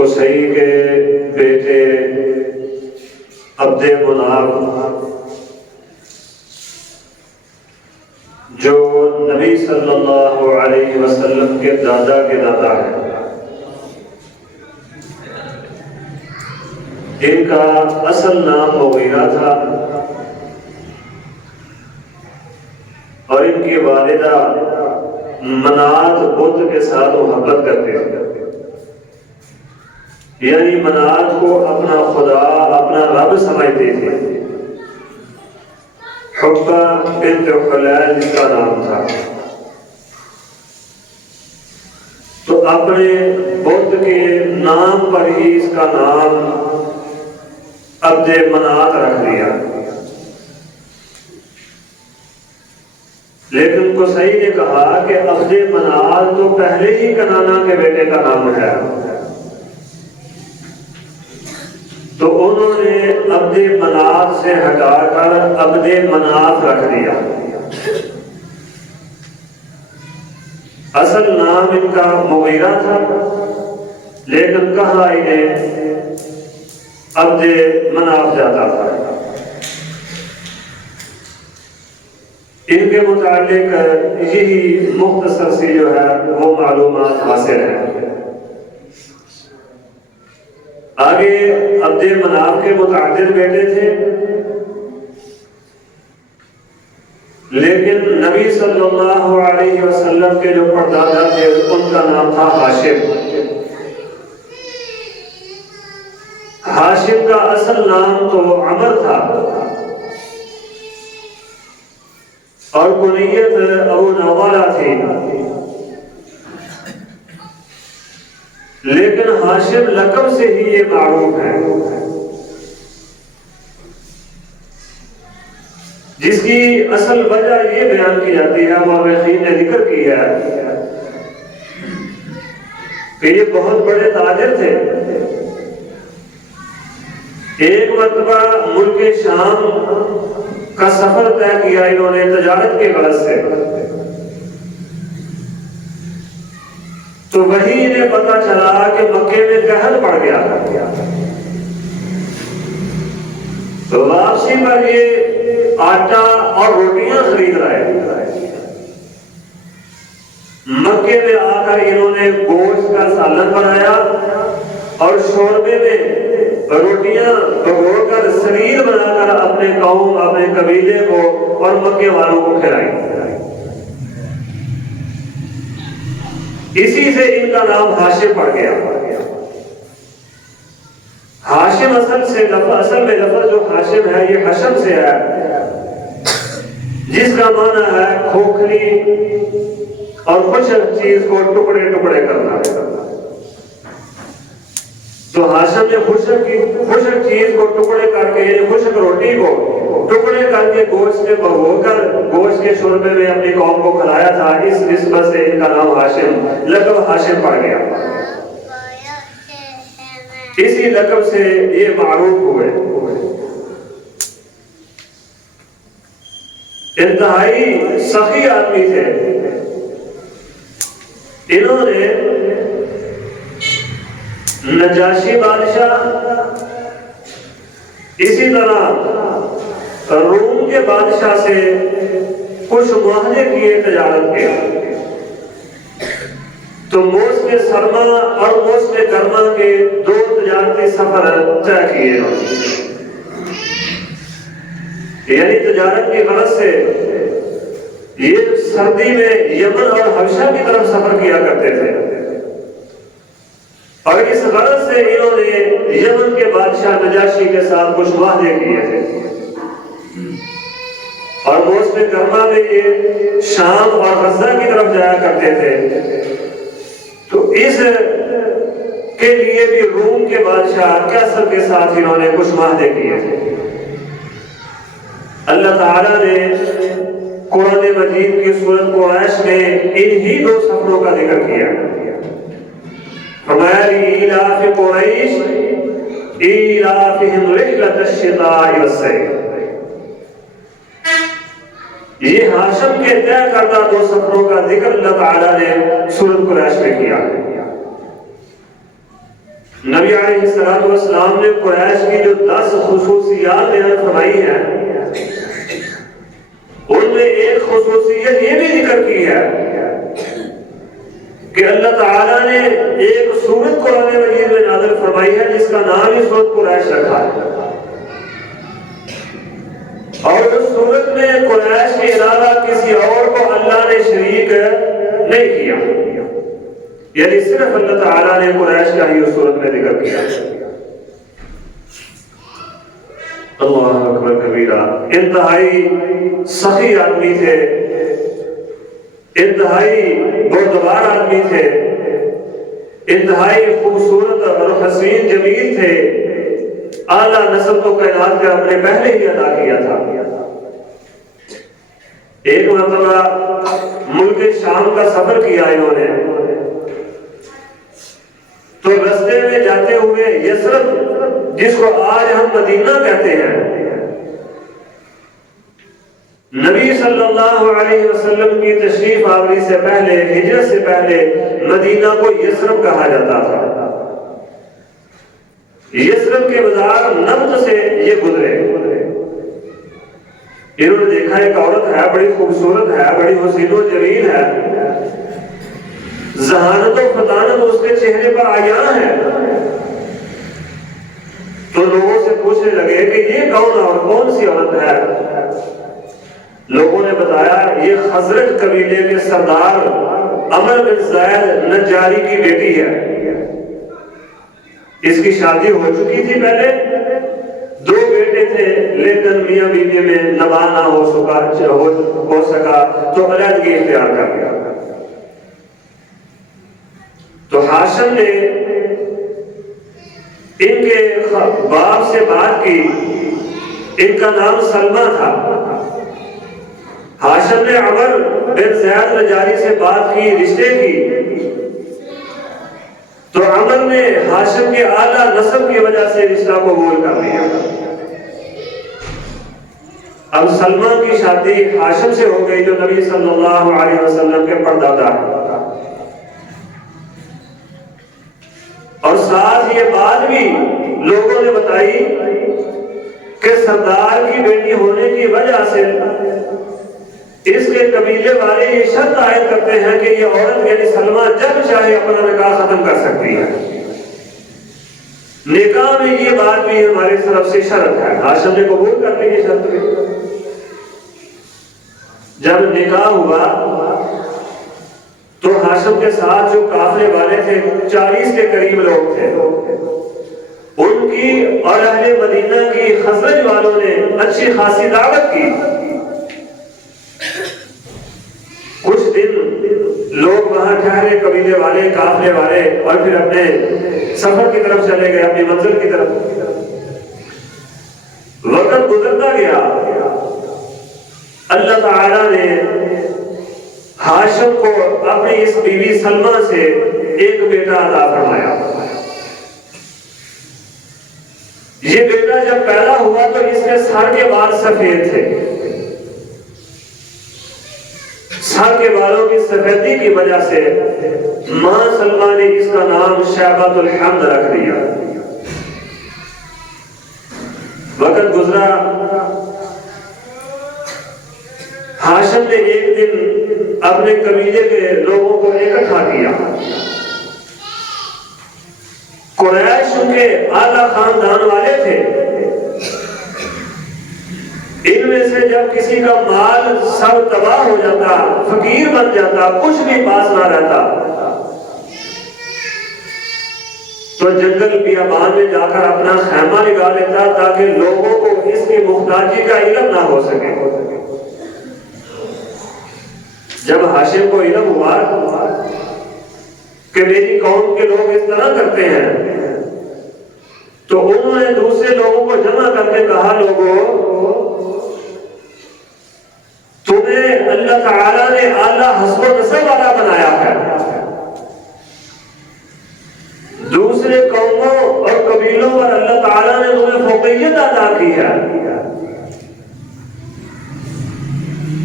قصی کے بیٹے عبد مناف جو نبی صلی اللہ علیہ وسلم کے دادا کے دادا ہیں، ان کا اصل نام مغیرہ تھا اور ان کی والدہ منات بت کے ساتھ محبت کرتے تھے، یعنی منات کو اپنا خدا اپنا رب سمجھتے تھے۔ حبہ بنت حلیل جس کا نام تھا، تو اپنے بت کے نام پر ہی اس کا نام عبد منات رکھ دیا۔ لیکن قصی نے کہا کہ عبد منات تو پہلے ہی کنانہ کے بیٹے کا نام ہے، تو انہوں نے عبد مناف سے ہٹا کر عبد مناف رکھ دیا۔ اصل نام ان کا مغیرہ تھا، لیکن کہا انہیں عبد مناف جاتا تھا۔ ان کے متعلق یہی مختصر سی جو ہے وہ معلومات حاصل ہیں۔ آگے عبد مناف کے متعدد بیٹے تھے، لیکن نبی صلی اللہ علیہ وسلم کے جو پردادا تھے ان کا نام تھا ہاشم۔ ہاشم کا اصل نام تو عمر تھا اور کنیت ابو نوالا تھی، لیکن ہاشم لقب سے ہی یہ معروف ہے، جس کی اصل وجہ یہ بیان کی جاتی ہے، مورخین نے ذکر کی ہے کہ یہ بہت بڑے تاجر تھے۔ ایک مرتبہ ملک شام کا سفر طے کیا انہوں نے تجارت کے غرض سے، تو وہی انہیں پتہ چلا کہ مکے میں قحط پڑ گیا، تو واپسی پر یہ آٹا اور روٹیاں خرید رہے۔ مکے میں آ کر انہوں نے گوشت کا سالن بنایا اور شوربے میں روٹیاں بھگو کر سرید بنا کر اپنے قوم اپنے قبیلے کو اور مکے والوں کو کھلائی۔ اسی سے ان کا نام ہاشم پڑ گیا۔ ہاشم اصل میں لفظ جو ہاشم ہے یہ حشم سے ہے، جس کا معنی ہے کھوکھلی اور خشک چیز کو ٹکڑے ٹکڑے کرنا۔ تو ہاشم نے خشک چیز کو ٹکڑے کر کے، یعنی خشک روٹی کو ٹکڑے کر کے گوشت میں بھگو کر گوشت کے شوربے میں اپنی قوم کو کھلایا تھا۔ اس نسبت سے ان کا نام ہاشم، لقب ہاشم پڑ گیا۔ اسی لقب سے یہ معروف ہوئے۔ انتہائی سخی آدمی تھے۔ انہوں نے نجاشی بادشاہ، اسی طرح روم کے بادشاہ سے کچھ معاہدے کیے تجارت کے، تو موسم سرما اور موسم گرما کے دو تجارتی سفر طے کیے، یعنی تجارت کی غرض سے یہ سردی میں یمن اور حبشہ کی طرف سفر کیا کرتے تھے، اور اس غرض سے انہوں نے یمن کے بادشاہ نجاشی کے ساتھ کچھ معاہدے کیے تھے، اور موسم گرما میں یہ شام اور غزہ کی طرف جایا کرتے تھے، تو اس کے لیے بھی روم کے بادشاہ کیسر کے ساتھ انہوں نے کچھ معاہدے کیے تھے۔ اللہ تعالیٰ نے قرآن مجید کی سورۃ قریش میں انہی دو سفروں کا ذکر کیا۔ فرمایا لِإِيلَافِ قُرَيْشٍ إِيلَافِهِمْ رِحْلَةَ الشِّتَاءِ وَالصَّيْفِ، یہ ہاشم کے طے کردہ دو سفروں کا ذکر اللہ تعالیٰ نے سورۃ قریش میں کیا۔ نبی علیہ السلام نے قریش کی جو 10 خصوصیات بیان فرمائی ہیں ان میں ایک خصوصیت یہ بھی ذکر کی ہے کہ اللہ تعالیٰ نے ایک سورت قرآن مجید میں نازل فرمائی ہے جس کا نام ہی سورت قریش رکھا ہے، اور اس سورت میں قریش کے علاوہ کسی اور کو اللہ نے شریک نہیں کیا، یعنی صرف اللہ تعالیٰ نے قریش کا ہی اس سورت میں ذکر کیا۔ اللہ اکبر کبیرہ، انتہائی سخی آدمی تھے، انتہائی بردبار آدمی تھے، انتہائی خوبصورت اور حسین جمیل تھے، اعلیٰ نسل تو کائنات کا ہم نے پہلے ہی ادا کیا تھا۔ ایک مرتبہ ملک شام کا سفر کیا انہوں نے، تو رستے میں جاتے ہوئے یثرب جس کو آج ہم مدینہ کہتے ہیں، نبی صلی اللہ علیہ وسلم کی تشریف آوری سے پہلے، ہجرت سے پہلے مدینہ کو یثرب کہا جاتا تھا۔ یثرب کے بازار نبت سے یہ گزرے، انہوں نے دیکھا ایک عورت ہے، بڑی خوبصورت ہے، بڑی حسین و جمیل ہے، ذہانت و فطانت اس کے چہرے پر عیاں ہے، تو لوگوں سے پوچھنے لگے کہ یہ کون سی عورت ہے؟ لوگوں نے بتایا یہ خزرج قبیلے کے سردار عمر بن زید نجاری کی بیٹی ہے، اس کی شادی ہو چکی تھی پہلے، 2 بیٹے تھے، لیکن میاں بیوی میں نباہ نہ ہو سکا تو علیحدگی اختیار کر گیا۔ تو ہاشم نے ان کے باپ سے بات کی، ان کا نام سلمہ تھا، ہاشم نے عمر بن زید نجاری سے بات کی، رشتے کی، تو عمر نے ہاشم کے اعلیٰ نسب کی وجہ سے رشتہ قبول کر لیا۔ اب سلمہ کی شادی ہاشم سے ہو گئی جو نبی صلی اللہ علیہ وسلم کے پردادا ہیں، اور ساتھ یہ بات بھی لوگوں نے بتائی کہ سردار کی بیٹی ہونے کی وجہ سے اس کے قبیلے والے یہ شرط عائد کرتے ہیں کہ یہ عورت یعنی سلمہ جب چاہے اپنا نکاح ختم کر سکتی ہے۔ نکاح میں یہ بات بھی ہماری طرف سے شرط ہے، ہاشم نے قبول کر لی یہ شرط بھی۔ جب نکاح ہوا تو ہاشم کے ساتھ جو قافلے والے تھے 40 کے قریب لوگ تھے، ان کی اور اہل مدینہ کی خزرج والوں نے اچھی خاصی دعوت کی۔ کچھ دن لوگ وہاں ٹھہرے، قبیلے والے، قافلے والے، اور پھر اپنے سفر کی طرف چلے گئے، اپنی منزل کی طرف۔ وقت گزرتا گیا، اللہ تعالیٰ نے ہاشم کو اپنی اس بیوی سلمہ سے ایک بیٹا عطا فرمایا۔ یہ بیٹا جب پیدا ہوا تو اس کے سر کے بال سفید تھے، سر کے بالوں کی سفیدی کی وجہ سے ماں سلمہ نے اس کا نام شیبۃ الحمد رکھ دیا۔ وقت گزرا، ہاشم نے ایک دن اپنے قبیلے کے لوگوں کو اکٹھا کیا۔ قریش کے اعلیٰ خاندان والے تھے، ان میں سے جب کسی کا مال سب تباہ ہو جاتا، فقیر بن جاتا، کچھ بھی پاس نہ رہتا، تو جنگل بیابان میں جا کر اپنا خیمہ لگا لیتا تاکہ لوگوں کو اس کی محتاجی کا علم نہ ہو سکے۔ جب ہاشم کو علم ہوا کہ میری قوم کے لوگ اس طرح کرتے ہیں، تو انہوں نے دوسرے لوگوں کو جمع کر کے کہا، لوگوں تمہیں اللہ تعالیٰ نے اعلیٰ حسب و نسب والا بنایا ہے، دوسرے قوموں اور قبیلوں پر اللہ تعالیٰ نے تمہیں فوقیت عطا کی ہے،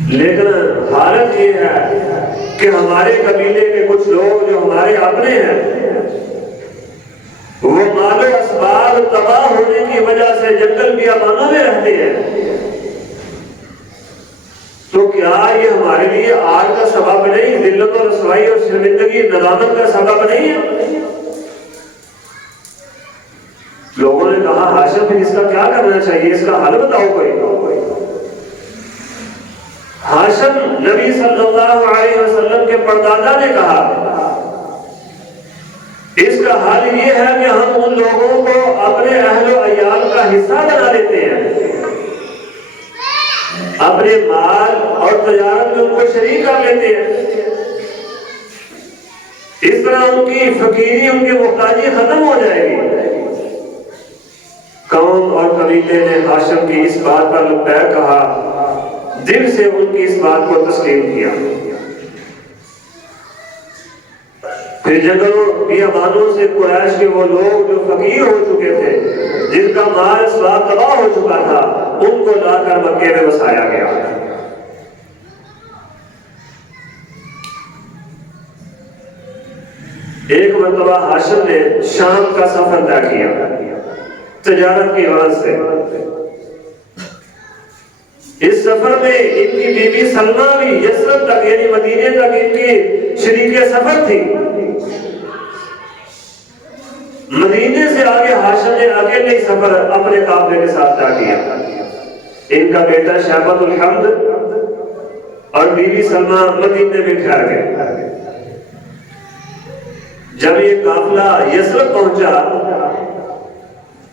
لیکن حالت یہ ہے کہ ہمارے قبیلے کے کچھ لوگ جو ہمارے اپنے ہیں وہ سے جنگل بیابانوں میں رہتے ہیں، تو کیا یہ ہمارے لیے آگ کا سبب نہیں، ذلت و رسوائی اور شرمندگی ندامت کا سبب نہیں ہے؟ لوگوں نے کہا ہاشم پھر اس کا کیا کرنا چاہیے، اس کا حل بتاؤ کوئی۔ ہاشم نبی صلی اللہ علیہ وسلم کے پردادا نے کہا اس کا حل یہ ہے کہ ہم ان لوگوں کو اپنے اہل و عیال کا حصہ بنا لیتے ہیں، اپنے مال اور تجارت میں ان کو شریک کر لیتے ہیں، اس طرح ان کی فقیری، ان کی محتاجی ختم ہو جائے گی۔ قوم اور قبیلے نے ہاشم کی اس بات پر لبیک کہا، دل سے ان کی اس بات کو تسلیم کیا۔ پھر جنگلوں بیابانوں سے قریش کے وہ لوگ جو فقیر ہو چکے تھے، جن کا مال اسباب تباہ ہو چکا تھا، ان کو لا کر مکے میں بسایا گیا۔ ایک مرتبہ ہاشم نے شام کا سفر طے کیا تجارت کی غرض سے۔ اس سفر میں ان کی بیوی سلمہ بھی یثرب تک یعنی مدینے تک ان کی شریک سفر تھی۔ مدینے سے آگے ہاشم نے اکیلے سفر اپنے قافلے کے ساتھ طے کیا۔ ان کا بیٹا شیبۃ الحمد اور بیوی سلمہ مدینے میں ٹھہر گئے۔ جب یہ قافلہ یثرب پہنچا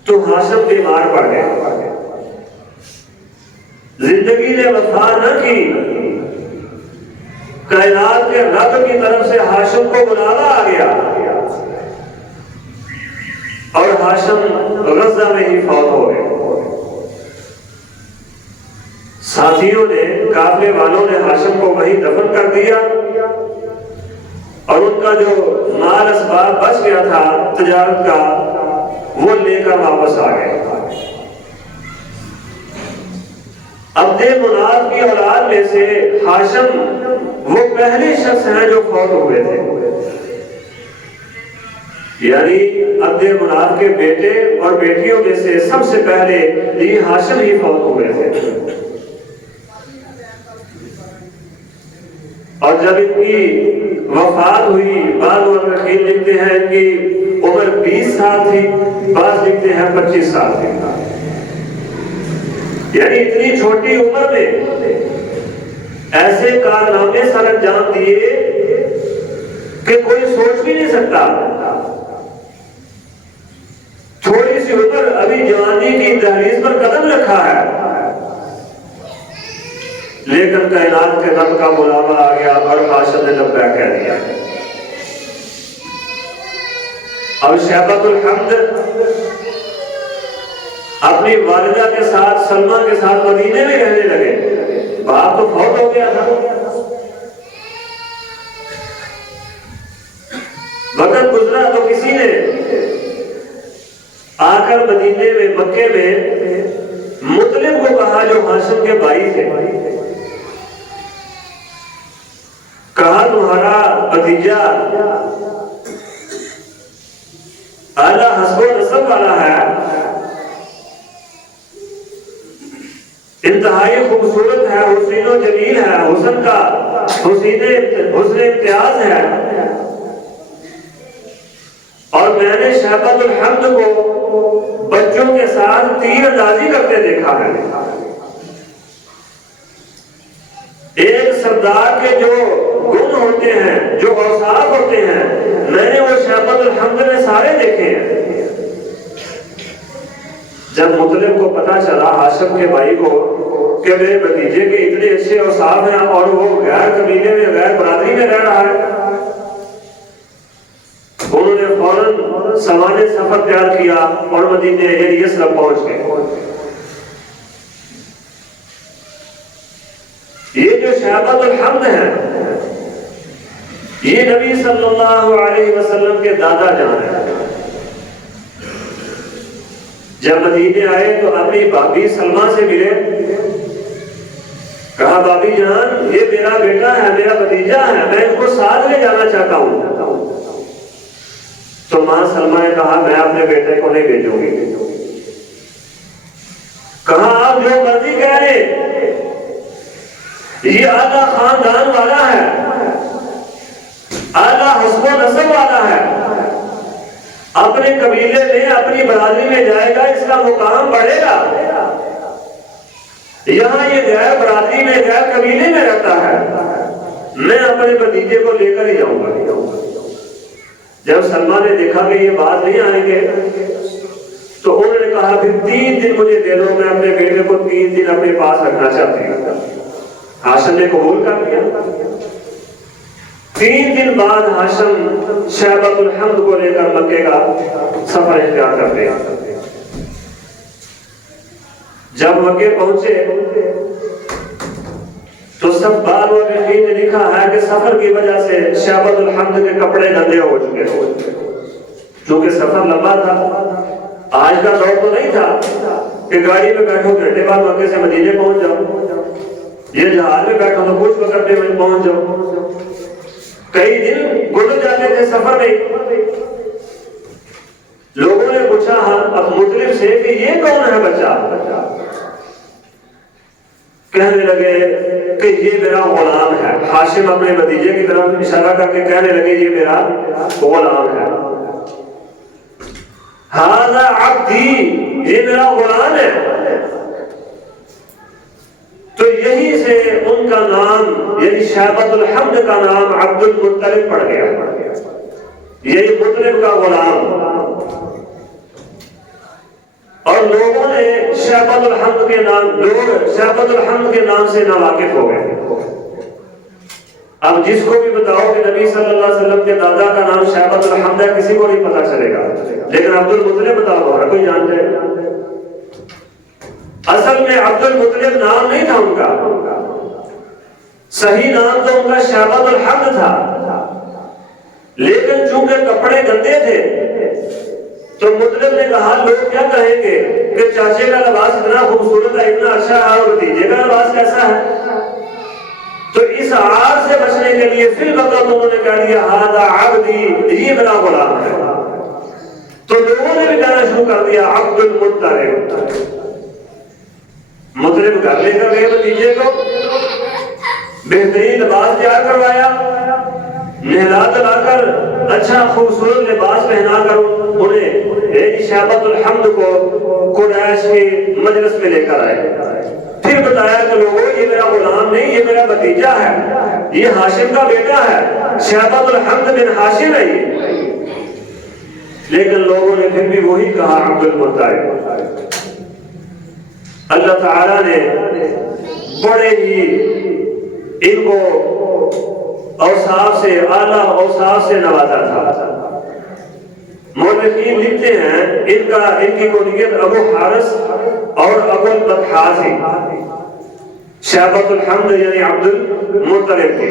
تو ہاشم بیمار پڑ گئے۔ زندگی نے وفا نہ کی، کائنات کے رب کی طرف سے ہاشم کو بلاوا آ گیا اور ہاشم غزہ میں ہی فوت ہو گئے۔ ساتھیوں نے، قافلے والوں نے ہاشم کو وہیں دفن کر دیا اور ان کا جو مال اسباب بچ گیا تھا تجارت کا، وہ لے کر واپس آ گئے۔ عبد مناف کی اولاد میں سے ہاشم وہ پہلے شخص ہیں جو فوت ہوئے تھے، یعنی عبد مناف کے بیٹے اور بیٹیوں میں سے سب سے پہلے یہ ہاشم ہی فوت ہوئے تھے۔ اور جب ان کی وفات ہوئی، بعض مورخین لکھتے ہیں ان کی عمر 20 سال تھی، بعض لکھتے ہیں 25 سال تھی، یعنی اتنی چھوٹی عمر میں ایسے کارنامے سر انجام دیے کہ کوئی سوچ بھی نہیں سکتا۔ تھوڑی سی عمر، ابھی جوانی کی دہلیز پر قدم رکھا ہے، لیکن کائنات کے رب کا بلاوا آ گیا اور ہاشم نے لبیک کہہ دیا۔ اب شیبۃ الحمد اپنی والدہ کے ساتھ، سلمہ کے ساتھ مدینے میں رہنے لگے، باپ تو فوت ہو گیا تھا۔ وقت گزرا تو کسی نے آ کر مدینے میں، مکے میں مطلب کو کہا جو ہاشم کے بھائی تھے، کہا تمہارا بھتیجا اعلیٰ حسب و نسب والا ہے، انتہائی خوبصورت ہے، حسین و جمیل ہے، حسن کا حسن امتیاز ہے، اور میں نے شیبۃ الحمد کو بچوں کے ساتھ تیر اندازی کرتے دیکھا ہے۔ ایک سردار کے جو گن ہوتے ہیں، جو اوصاف ہوتے ہیں، میں نے وہ شیبۃ الحمد میں سارے دیکھے ہیں۔ جب مطلب کو پتا چلا، ہاشم کے بھائی کو، کہ میرے بھتیجے کے اتنے اچھے اوصاف ہیں اور وہ غیر قبیلے میں، غیر برادری میں رہ رہا ہے، انہوں نے فوراً سوانح سفر تیار کیا اور مدینے یعنی یثرب پہنچ گئے۔ یہ جو شیبۃ الحمد ہے، یہ نبی صلی اللہ علیہ وسلم کے دادا جان ہیں۔ جب مدینے آئے تو اپنی بھابھی سلمہ سے ملے، کہا بھابھی جان یہ میرا بیٹا ہے، میرا بھتیجا ہے، میں اس کو ساتھ لے جانا چاہتا ہوں۔ تو ماں سلمہ نے کہا میں اپنے بیٹے کو نہیں بھیجوں گی، یہ اعلیٰ خاندان والا ہے، اعلیٰ حسب و نسب والا ہے، اپنے قبیلے میں اپنی برادری میں جائے گا، اس کا مقام بڑھے گا۔ یہاں یہ غیر برادری میں غیر قبیلے میں رہتا ہے، میں اپنے بھتیجے کو لے کر ہی جاؤں گا۔ جب سلمہ نے دیکھا کہ یہ بات نہیں آئیں گے تو انہوں نے کہا پھر 3 دن مجھے دے دو، میں اپنے بیٹے کو 3 دن اپنے پاس رکھنا چاہتی ہوں۔ ہاشم نے قبول کر لیا۔ 3 دن بعد ہاشم شیبۃ الحمد کو لے کر مکے کا سفر اختیار کرتے ہیں۔ جب مکے پہنچے تو سب بال و رحیم نے لکھا ہے کہ سفر کی وجہ سے شیبۃ الحمد کے کپڑے گندے ہو چکے، چونکہ سفر لمبا تھا۔ آج کا دور تو نہیں تھا کہ گاڑی میں بیٹھو گھنٹے بعد مکے سے مدینے پہنچ جاؤ، یہ جہاز میں بیٹھو تو کچھ وقت میں پہنچ جاؤ، کئی دن گزر جاتے تھے سفر میں۔ لوگوں نے پوچھا اب مطلب سے کہ یہ کون ہے بچہ؟ کہنے لگے کہ یہ میرا غلام ہے۔ ہاشم اپنے بھتیجے کی طرف اشارہ کر کے کہنے لگے یہ میرا غلام ہے۔ ھذا عبدی، یہ میرا غلام ہے۔ تو یہی سے ان کا نام یعنی شیبۃ الحمد کا نام عبد المطلب پڑ گیا، یہی مطلب کا غلام۔ اور لوگوں نے شیبۃ الحمد کے نام سے ناواقف ہو گئے۔ اب جس کو بھی بتاؤ کہ نبی صلی اللہ علیہ وسلم کے دادا کا نام شیبۃ الحمد ہے، کسی کو نہیں پتا چلے گا، لیکن عبد المطلب بتاؤ ہر کوئی جانتا ہے۔ اصل میں عبد المطلب نام نہیں تھا ان کا، صحیح نام تو ان کا شیبۃ الحمد تھا، لیکن چونکہ کپڑے گندے تھے تو مطلب نے کہا لوگ کیا کہیں گے کہ چاچے کا لباس اتنا خوبصورت ہے، اتنا اچھا ہے، اور بھتیجے کا لباس کیسا ہے؟ تو اس عار سے بچنے کے لیے فی الوقت انہوں نے کہہ دیا ھذا عبدی، یہ میرا غلام ہے۔ تو لوگوں نے بھی کہنا شروع کر دیا عبد المطلب۔ مطلب گھر لے کر گئے بھتیجے کو، بہترین لباس تیار کروایا، نہلا دلا کر اچھا خوبصورت لباس پہنا کر انہیں شیبۃ الحمد کو قریش کی مجلس میں لے کر آئے۔ پھر بتایا کہ لوگوں یہ میرا غلام نہیں، یہ میرا بھتیجا ہے، یہ ہاشم کا بیٹا ہے، شیبۃ الحمد بن ہاشم ہے یہ۔ لیکن لوگوں نے پھر بھی وہی کہا عبد المطلب۔ اللہ تعالیٰ نے بڑے ہی ان کو اوصاف سے، اعلیٰ اوصاف سے نوازا تھا۔ مورخین لکھتے ہیں ان کی کنیت ابو حارث اور ابو البطحاء تھی، شیبۃ الحمد یعنی عبد المطلب کے۔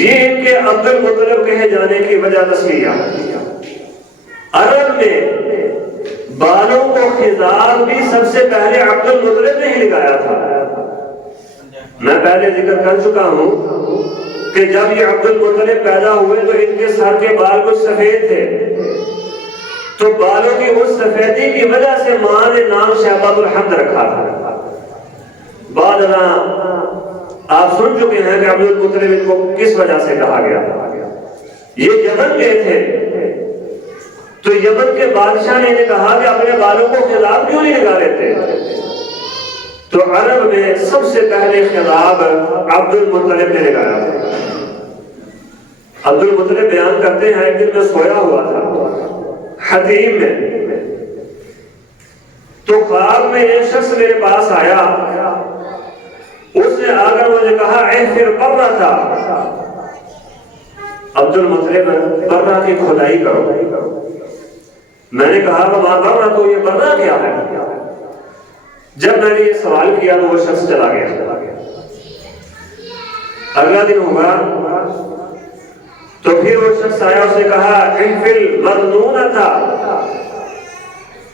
یہ ان کے عبد المطلب کہے جانے کی وجہ تسمیہ۔ عرب میں بالوں کو خضاب بھی سب سے پہلے عبد المطلب نے ہی لگایا تھا۔ میں پہلے ذکر کر چکا ہوں کہ جب یہ عبد المطلب پیدا ہوئے تو ان کے سر کے بال کچھ سفید تھے، تو بالوں کی اس سفیدی کی وجہ سے ماں نے نام شیبۃ الحمد رکھا تھا۔ بعد آپ سن چکے ہیں کہ عبد المطلب ان کو کس وجہ سے کہا گیا۔ یہ یمن گئے تھے تو یمن کے بادشاہ نے انہیں کہا کہ اپنے بالوں کو خضاب کیوں نہیں لگا لیتے؟ تو عرب میں سب سے پہلے خضاب عبد المطلب نے لگایا۔ عبد المطلب بیان کرتے ہیں ایک دن میں سویا ہوا تھا حتیم میں، تو خواب میں ایک شخص میرے پاس آیا، اس نے آ کر مجھے کہا احفر برہ تھا، عبد المطلب برہ کی کھدائی کرو۔ میں نے کہا وما برہ، تو یہ برہ کیا ہے؟ جب میں نے یہ سوال کیا تو وہ شخص چلا گیا۔ اگلا دن ہوگا تو پھر وہ شخص آیا، اس نے کہا احفل مظنونہ تھا،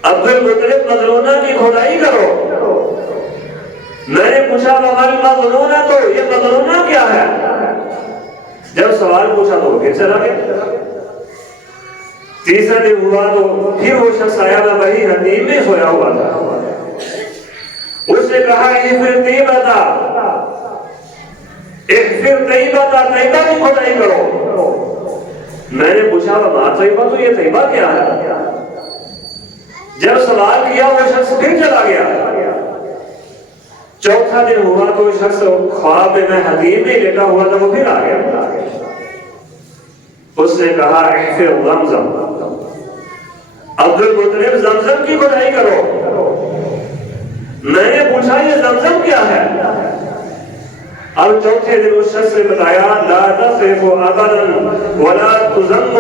عبد المطلب مظنونہ کی کھدائی کرو۔ میں نے پوچھا وما المظنونہ، تو یہ مظنونہ کیا ہے؟ جب سوال پوچھا تو وہ پھر چلا گیا۔ تیسرا دن ہوا تو پھر وہ شخص آیا، میں وہی حتیم میں سویا ہوا تھا، اس نے کہا احفر طیبہ تھا، پھر طیبہ کی کھدائی کرو۔ میں نے پوچھا وما طیبہ، تو یہ طیبہ کیا ہے؟ جب سوال کیا وہ شخص پھر چلا گیا۔ چوتھا دن ہوا تو شخص خواب میں حدیث نہیں لیٹا ہوا تھا، وہ پھر آ گیا۔ اس نے کہا احفظ زمزم، عبد المطلب زمزم کی کھدائی کرو۔ میں نے پوچھا یہ زمزم کیا ہے؟ اب چوتھے دن اس شخص نے بتایا لا تصرف ابدا ولا تزم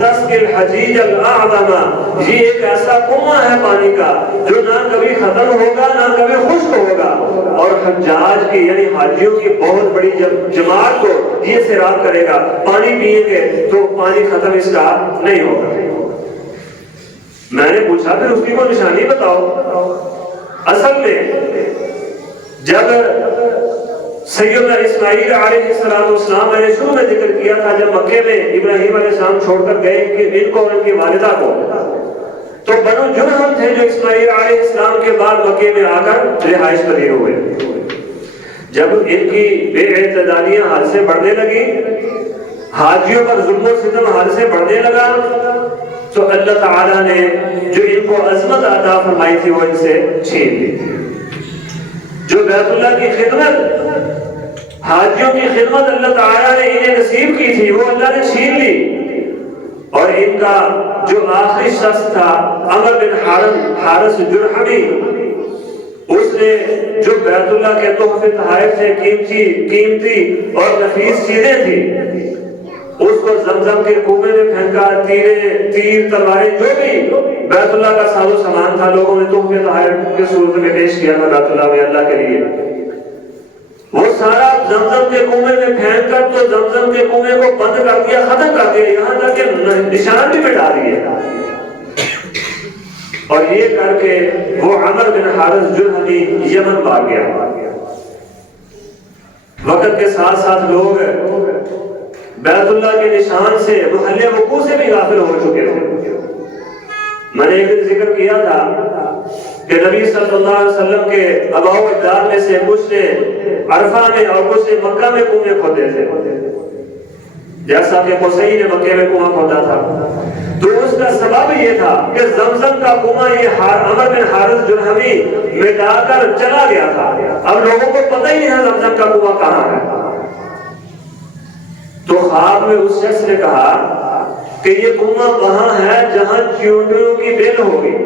تسقي الحجيج الاعظم، یہ ایک ایسا کنواں ہے پانی کا جو نہ کبھی ختم ہوگا نہ کبھی خشک ہوگا، اور حجاج کی یعنی حاجیوں کی بہت بڑی جماعت کو یہ سیراب کرے گا، پانی پیئیں گے تو پانی ختم اس کا نہیں ہوگا۔ میں نے پوچھا پھر اس کی کوئی نشانی بتاؤ۔ اصل میں جب سیدنا اسماعیل علیہ السلام میں نے شروع میں ذکر کیا تھا، جب مکے میں ابراہیم علیہ السلام چھوڑ کر گئے کہ ان کو اور ان کی والدہ کو، تو بنو جرہم تھے جو اسماعیل علیہ السلام کے بعد مکے میں آ کر رہائش پذیر ہوئے۔ جب ان کی بے اعتدالیاں حد سے بڑھنے لگی، حاجیوں پر ظلم و ستم حد سے بڑھنے لگا، تو اللہ تعالیٰ نے جو ان کو عظمت عطا فرمائی تھی وہ ان سے چھین لی۔ جو بیت اللہ کی خدمت، حاجیوں کی خدمت اللہ تعالیٰ نے انہیں نصیب کی تھی، وہ اللہ نے چھین لی۔ اور ان کا جو آخری شخص تھا عمر بن حارث جرحمی، اس نے جو بیت اللہ کے تحفے تحائف سے قیمتی اور نفیس چیزیں تھی، اس کو زمزم کے کنویں میں پھینکا، تیر تلواریں جو بھی بیت اللہ کا ساز و سامان تھا، لوگوں نے تحفے تحائف کے صورت میں پیش کیا تھا بیت اللہ میں اللہ کے لیے، وہ سارا زمزم کے کنویں میں پھینک کر تو زمزم کے کنویں کو بند کر دیا، ختم کر دیا، یہاں تک کہ نشان بھی مٹا دیے۔ اور یہ کر کے وہ عمر بن حارث جرحمی یمن بھاگ گیا۔ وقت کے ساتھ ساتھ لوگ بیت اللہ کے نشان سے، محل وقوع سے بھی غافل ہو چکے تھے۔ میں نے ایک دن ذکر کیا تھا کہ نبی صلی اللہ علیہ وسلم کے آباء و اجداد میں سے کچھ نے عرفہ میں اور کچھ نے مکہ میں کنویں کھودے تھے، جیسا کہ قصی نے مکے میں کنواں کھودا تھا۔ تو اس کا سبب یہ تھا کہ زمزم کا کنواں یہ عمر بن حارث جرحمی مٹا کر چلا گیا تھا، اب لوگوں کو پتہ ہی نہیں ہے زمزم کا کنواں کہاں ہے۔ تو خواب میں اس شخص نے کہا کہ یہ کنواں وہاں ہے جہاں چیونٹیوں کی بل ہوگی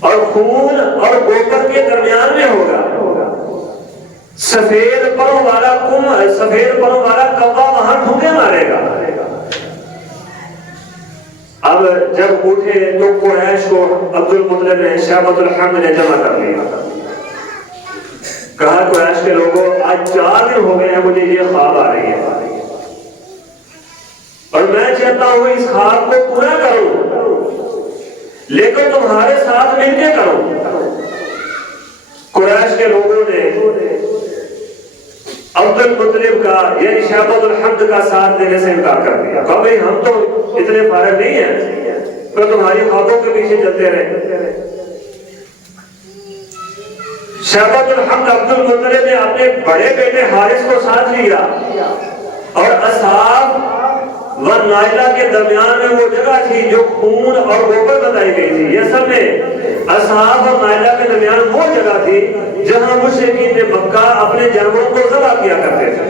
اور خون اور گوبر کے درمیان میں ہوگا، سفید پروں والا سفید پروں والا کوا وہاں ڈھونکے مارے گا۔ اب جب اٹھے تو قریش کو عبد المطلب نے شیبۃ الحمد نے جمع کر لیا، کہا قریش کے لوگوں آج 4 دن ہو گئے ہیں مجھے یہ خواب آ رہی ہے اور میں چاہتا ہوں اس خواب کو پورا کروں، لیکن تمہارے ساتھ مل کے کروں۔ قریش کے لوگوں نے عبد المطلب کا یعنی شیبۃ الحمد کا ساتھ دینے سے انکار کر دیا، کہا بھئی ہم تو اتنے فارغ نہیں ہیں کہ تمہاری خوابوں کے پیچھے چلتے رہے۔ شیبۃ الحمد عبد المطلب نے اپنے بڑے بیٹے حارث کو ساتھ لیا اور اصحاب و نائلہ کے درمیان میں وہ جگہ تھی جو خون اور گوبر بتائی گئی تھی، یہ اصل میں اصحاب و نائلہ کے درمیان وہ جگہ تھی جہاں مشرکین مکہ اپنے جانوروں کو ذبح کیا کرتے تھے،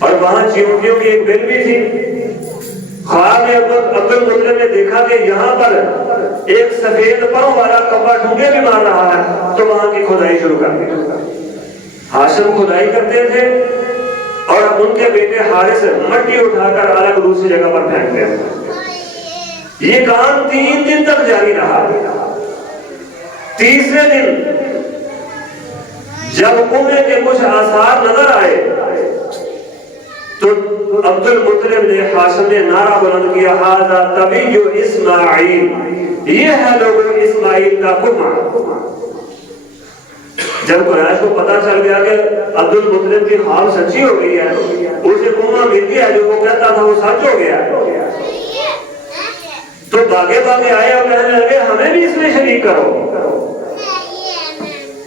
اور وہاں چیونٹیوں کی ایک بل بھی تھی۔ خواب میں عبد المطلب نے دیکھا کہ یہاں پر ایک سفید پروں والا کوا ڈھونگے بھی مار رہا ہے، تو وہاں کی کھدائی شروع کر دی۔ ہاشم کھدائی کرتے تھے اور ان کے بیٹے حارث مٹی اٹھا کر الگ دوسری جگہ پر پھینکتے تھے۔ یہ کام 3 دن تک جاری رہا۔ تیسرے دن جب کنویں کے کچھ آثار نظر آئے تو عبد المطلب نے ہاشم نے نعرہ بلند کیا ھذا طبی اسماعیل، یہ ہے لوگوں اسماعیل کا کنواں۔ جب قریش کو پتا چل گیا کہ عبد المطلب کی خواب سچی ہو گئی ہے، اسے کنواں مل گیا جو وہ کہتا تھا وہ سچ ہو گیا، تو باغے باغے آئے اور کہنے لگے ہمیں بھی اس میں شریک کرو۔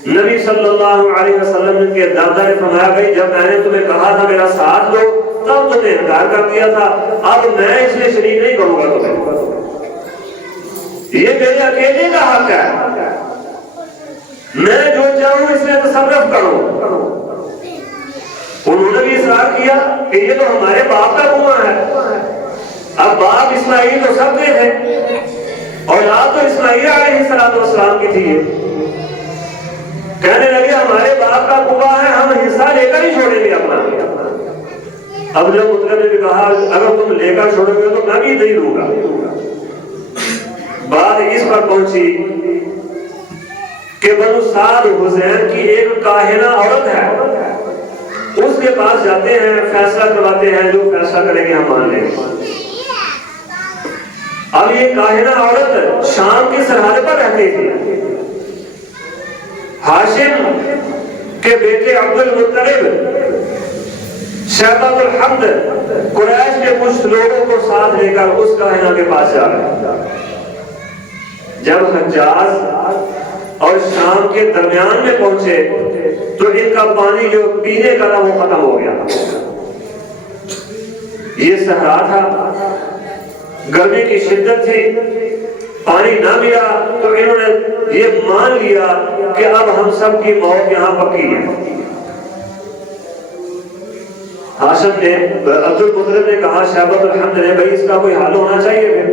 نبی صلی اللہ علیہ وسلم کے دادا نے فرمایا بھائی جب میں نے تمہیں کہا تھا میرا ساتھ دو تب تم نے انکار کر دیا تھا، اب میں اس میں شریک نہیں کروں گا تمہیں، یہ میرے اکیلے کا حق ہے، میں جو چاہوں اس میں تصرف کروں۔ انہوں نے بھی اصرار کیا کہ یہ تو ہمارے باپ کا کنواں ہے، اب باپ اسماعیل تو سب کے تھے، اولاد تو اسماعیل علیہ السلام کی تھی، کہنے لگے ہمارے باپ کا کنواں ہے، ہم حصہ لے کر ہی چھوڑیں گے اپنا۔ اب جب مطلب نے بھی کہا اگر تم لے کر چھوڑو گے تو میں بھی نہیں لوں گا۔ بات اس پر پہنچی کہ بنو سعد حزین کی ایک کاہنہ عورت ہے، اس کے پاس جاتے ہیں، فیصلہ کرواتے ہیں، جو فیصلہ کریں گے ہم مان لیں گے۔ اب یہ کاہنہ عورت شام کی سرحد پر رہتی تھی۔ ہاشم کے بیٹے عبد المطلب شیبۃ الحمد قریش کے کچھ لوگوں کو ساتھ لے کر اس کاہنہ کے پاس جا رہے ہیں۔ جب حجاز اور شام کے درمیان میں پہنچے تو ان کا پانی جو پینے کا تھا وہ ختم ہو گیا۔ یہ صحرا تھا، گرمی کی شدت تھی، پانی نہ ملا تو انہوں نے یہ مان لیا کہ اب ہم سب کی موت یہاں پکی ہے۔ ہاشم نے عبد المطلب نے کہا شیبۃ الحمد نے بھائی اس کا کوئی حل ہونا چاہیے،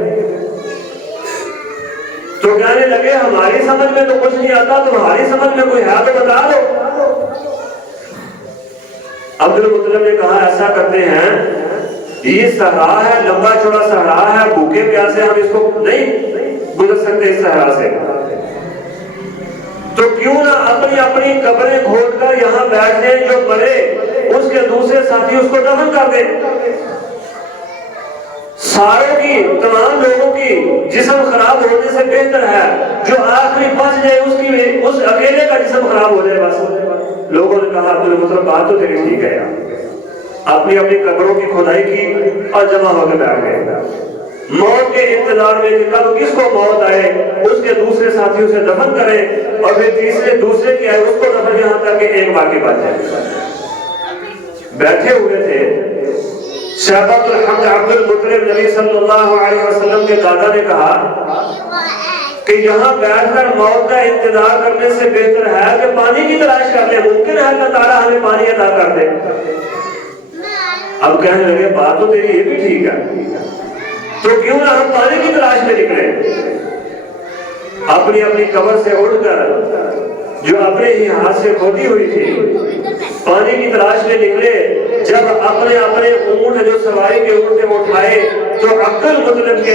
تو کہنے لگے ہماری سمجھ میں تو کچھ نہیں آتا، تمہاری سمجھ میں کوئی ہے تو بتا دو۔ عبد المطلب نے کہا ایسا کرتے ہیں، یہ صحرا ہے، لمبا چوڑا صحرا ہے، بھوکے پیاسے ہم اس کو نہیں گزر سکتے اس صحرا سے، تو کیوں نہ اپنی اپنی قبریں کھود کر یہاں بیٹھ جائیں، جو مرے اس کے دوسرے ساتھی اس کو دفن کر دیں۔ ساروں کی، تمام لوگوں کی جسم خراب ہونے سے بہتر ہے جو آخری بچ جائے اس اکیلے کا جسم خراب ہو جائے بس۔ لوگوں نے کہا عبد المطلب بات تو تیری ٹھیک ہے، اپنی اپنی قبروں کی کھدائی کی اور جمع ہو کے بیٹھ گئے موت کے انتظار میں کہ کب کس کو موت آئے، اس کے دوسرے ساتھی اسے دفن کرے اور پھر تیسرے دوسرے کی آئے اس کو دفن، یہاں تک کہ ایک باقی بچ جائے۔ بیٹھے ہوئے تھے شیبۃ الحمد عبد المطلب، نبی صلی اللہ علیہ وسلم کے دادا نے کہا کہ یہاں بیٹھ کر موت کا انتظار کرنے سے بہتر ہے کہ پانی کی تلاش کر لیں، ممکن ہے اللہ تعالیٰ ہمیں پانی عطا کر دے۔ اب کہنے لگے بات تو تیری یہ بھی ٹھیک ہے، تو کیوں نہ ہم پانی کی تلاش میں نکلے۔ اپنی اپنی قبر سے اٹھ کر جو اپنے ہی ہاتھ سے کھودی ہوئی تھی پانی کی تلاش میں نکلے۔ جب اپنے اپنے اونٹ جو سواری کے اونٹ سے اٹھائے تو عبد المطلب کے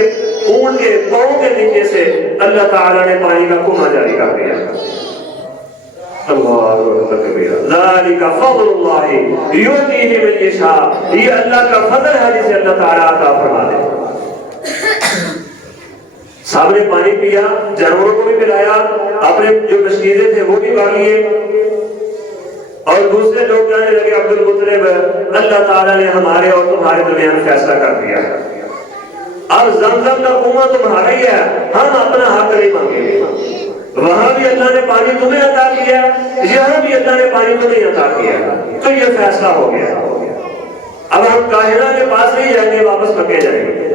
اونٹ کے پاؤں کے نیچے سے اللہ تعالیٰ نے پانی کا کنواں جاری کر دیا۔ اللہ اکبر، ذالک فضل اللہ یؤتیہ من یشاء، یہ اللہ کا فضل ہے جسے اللہ تعالیٰ عطا فرما دے۔ سب نے پانی پیا، جانوروں کو بھی پلایا، اپنے جو مشکیزیں تھے وہ بھی کر لیے، اور دوسرے لوگ کہنے لگے عبد المطلب اللہ تعالیٰ نے ہمارے اور تمہارے درمیان فیصلہ کر دیا، اب زمزم کا کنواں تمہارا ہی ہے، ہم اپنا حق نہیں مانگیں گے۔ وہاں بھی اللہ نے پانی تمہیں عطا کیا، یہاں بھی اللہ نے پانی تمہیں عطا کیا، تو یہ فیصلہ ہو گیا۔ اب ہم کاہنہ کے پاس نہیں جائیں گے، واپس مکے جائیں گے۔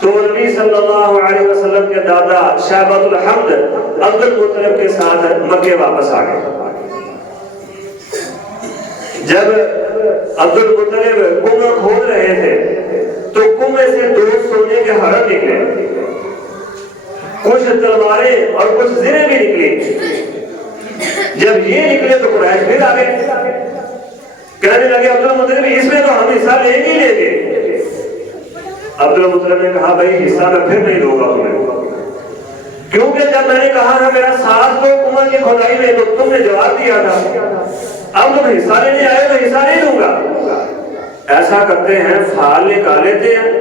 تو نبی صلی اللہ علیہ وسلم کے دادا شیبۃ الحمد عبد المطلب کے ساتھ مکے واپس آ گئے۔ جب عبد المطلب کنواں کھود رہے تھے تو کنویں سے 2 سونے کے ہڑ نکلے، کچھ تلواریں اور کچھ زریں بھی نکلی۔ جب یہ نکلے تو قریش پھر آ گئے، کہنے لگے عبد المطلب اس میں تو ہم حصہ لیں گے۔ عبد المطلب نے کہا بھائی حصہ میں پھر نہیں دوں گا تمہیں، کیونکہ جب میں نے کہا نا میرا ساتھ کو کنواں کی کھدائی میں تو تم نے جواب دیا تھا، اب تم حصہ لینے آئے تو حصہ نہیں دوں گا۔ ایسا کرتے ہیں فال نکال لیتے ہیں،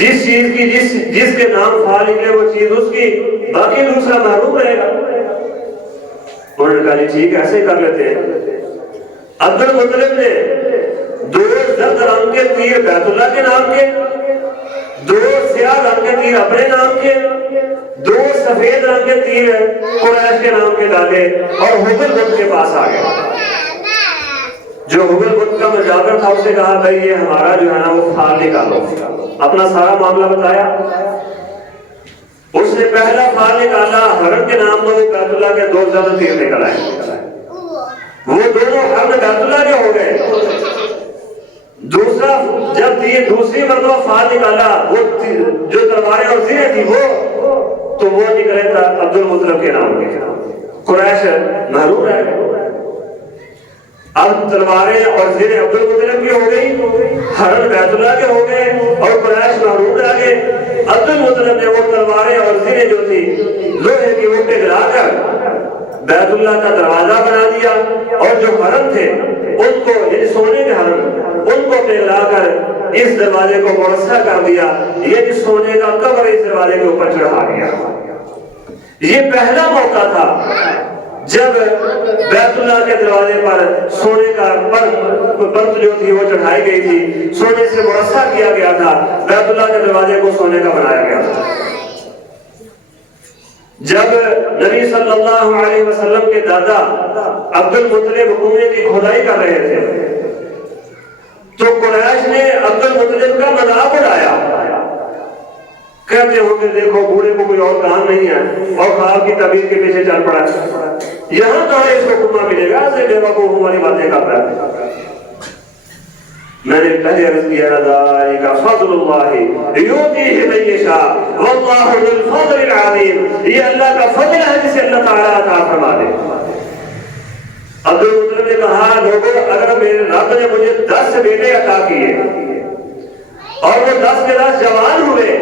جس چیز کی جس کے نام فال نکلے وہ چیز اس کی، باقی دوسرا محروم رہے گا۔ انہوں نے کہا ٹھیک ایسے کر لیتے ہیں۔ عبد المطلب نے 2 زرد رنگ کے تیر بیت اللہ کے نام کے، 2 سیاہ رنگ کے تیر اپنے نام کے، دو سفید رنگ کے تیر قریش کے نام کے ڈالے اور حبل بت کے پاس آ گئے. جو حبل بت کا مجاور تھا اسے کہا بھائی یہ ہمارا جو ہے نا وہ پھال نکالو. اپنا سارا معاملہ بتایا. اس نے پہلا پھال نکالا, ہرن کے نام میں وہ بیت اللہ کے 2 زیادہ تیر نکل آئے. وہ دونوں ہرن بیت اللہ کے ہو گئے. دوسرا جب دوسری مرتبہ پھال نکالا, وہ جو تلواریں اور زرہیں تھی تو وہ نکلے تھا عبد المطلب کے نام کے. قریش محروم رہ گئے. اب تلواریں اور زرہیں عبد المطلب کی ہو گئی, ہرن بیت اللہ کے ہو گئے اور قریش محروم رہ گئے. عبد المطلب نے وہ تلواریں اور زرہیں جو تھی لوہے کی وہ پگھلا کر بیت اللہ کا دروازہ بنا دیا, اور جو ہرن تھے ان کو, یعنی سونے کے ہرن, ان کو پگھلا کر اس دروازے کو مرصع کر دیا. یہ سونے کا قبر اس دروازے کے اوپر چڑھا گیا. یہ پہلا موقع تھا جب بیت اللہ کے دروازے پر سونے کا پرت جو تھی وہ چڑھائی گئی تھی, سونے سے مرصع کیا گیا تھا, بیت اللہ کے دروازے کو سونے کا بنایا گیا تھا. جب نبی صلی اللہ علیہ وسلم کے دادا عبد المطلب کنویں کی کھدائی کر رہے تھے تو قریش نے عبد المطلب کا مذاق اڑایا. کہتے ہو کہ دیکھو بوڑھے کو کوئی اور کام نہیں ہے اور خواب کی تعبیر کے پیچھے چل پڑا ہے, یہاں کہاں اس کو کنواں ملے گا, ایسے بے وقوف والی باتیں کرتا ہے. میں نے پہلے عرض کیا ذالک فضل اللہ یؤتیہ من یشاء واللہ ذو الفضل العظیم. یہ اللہ کا فضل ہے جسے اللہ تعالیٰ عطا فرما دے. عبد المطلب نے کہا لوگوں اگر میرے رب نے مجھے 10 بیٹے عطا کیے اور وہ 10 کے 10 جوان ہوئے,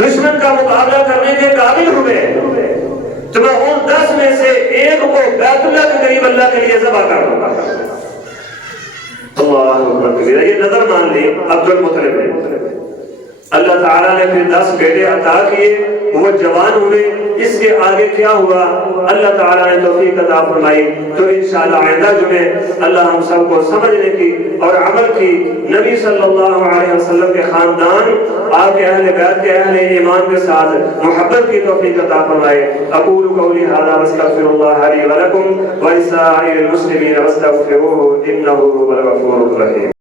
دشمن کا مقابلہ کرنے کے قابل ہوئے, تو میں ان 10 میں سے ایک کو بیت اللہ کے قریب اللہ کے لیے ذبح کر دوں گا. اللہ اکبر. یہ نظر مان لی عبد المطلب نے. اللہ تعالیٰ نے پھر 10 بیٹے عطا کیے, وہ جوان ہوئے. اس کے آگے کیا ہوا اللہ تعالیٰ نے توفیق عطا فرمائی. تو انشاءاللہ آئندہ جمعے اللہ ہم سب کو سمجھنے کی اور عمل کی نبی صلی اللہ علیہ وسلم کے خاندان, آپ کے اہل بیت کے اہل ایمان کے ساتھ محبت کی توفیق عطا فرمائے. اقول قولی ھذا واستغفر اللہ لی ولکم ولسائر المسلمین واستغفروہ انہ هو الغفور الرحیم.